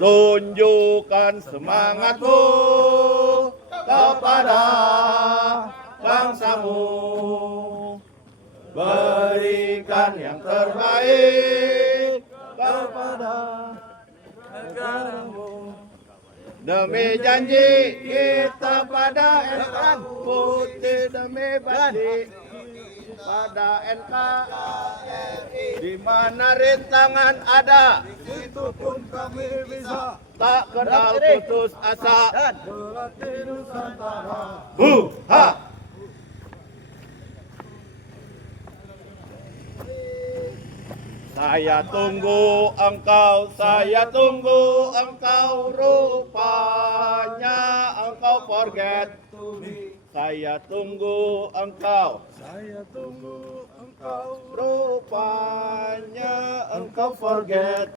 Tunjukkan semangatmu kepada bangsamu. Berikan yang terbaik kepada negaramu. Demi janji kita pada NK Putih, demi bakti pada NKRI, di mana rintangan ada, itu pun kami bisa. Tak kenal putus asa, berarti Nusantara. Ha! Saya tunggu engkau, rupanya engkau forget to me. Saya tunggu engkau, rupanya engkau forget